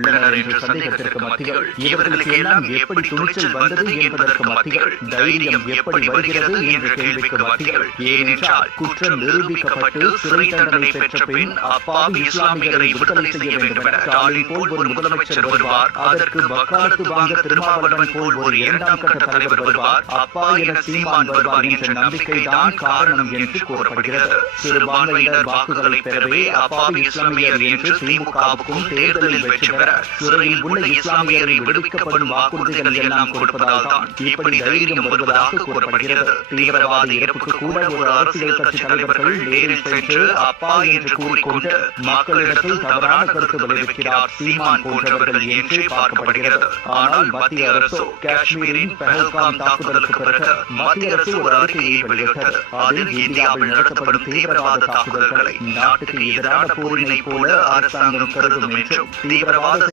உள்ளனர் என்ற சந்தேகத்திற்கு மத்தியில் இவர்களுக்கு எல்லாம் எப்படி துணிச்சல் வந்தது என்பதற்கு மத்தியில் தைரியம் எப்படி வருகிறது என்ற கேள்விக்கு மத்தியில் ஏனென்றால் குற்றம் நிரூபிக்கப்பட்டு சிறை தண்டனை பெற்ற பின் அப்பாவி இஸ்லாமியரை விடுதலை செய்ய வேண்டும் என ஸ்டாலின் போல் ஒரு முதலமைச்சர் வருவார், அதற்கு வக்காலத்து வாங்க திருமாவளவன் போல் ஒரு இரண்டாம் கட்ட தலைவர் வருவார், அப்பா என சீமான் வருவார் என்ற நம்பிக்கைதான் காரணம் என்று கூறப்படுகிறது. சிறுபான்மையினர் வாக்குகளை பெறவே அப்பாவி இஸ்லாமியர் என்று திமுகவுக்கும் தேர்தலில் வெற்றி பெற சிறையில் உள்ள இஸ்லாமியரை விடுவிக்கப்படும் வாக்குறுதிகள் எல்லாம் கொடுப்பதால் தான் இப்படி தைரியம் வருவதாக கூறப்படுகிறது. தீவிரவாத இறப்புக்கு கூட ஒரு அரசியல் கட்சி தலைவர்கள் நேரில் சென்று அப்பா என்று கூறிக்கொண்டு மக்களிடத்தில் தவறான கருத்து விளைவிக்கிறார் சீமான் போன்றவர்கள் என்றே பார்க்கப்படுகிறது. ஆனால் மத்திய அரசு காஷ்மீரின் பஹல்காம் தாக்குதலுக்கு பிறகு மத்திய அரசு ஒரு அறிக்கையை வெளியிட்டது. அதில் இந்தியாவில் நடத்தப்படும் தீவிரவாத தாக்குதல்களை நாட்டுக்கு எதிரான போரினை போல அரசாங்கம் கருதும் என்றும் தீவிரவாத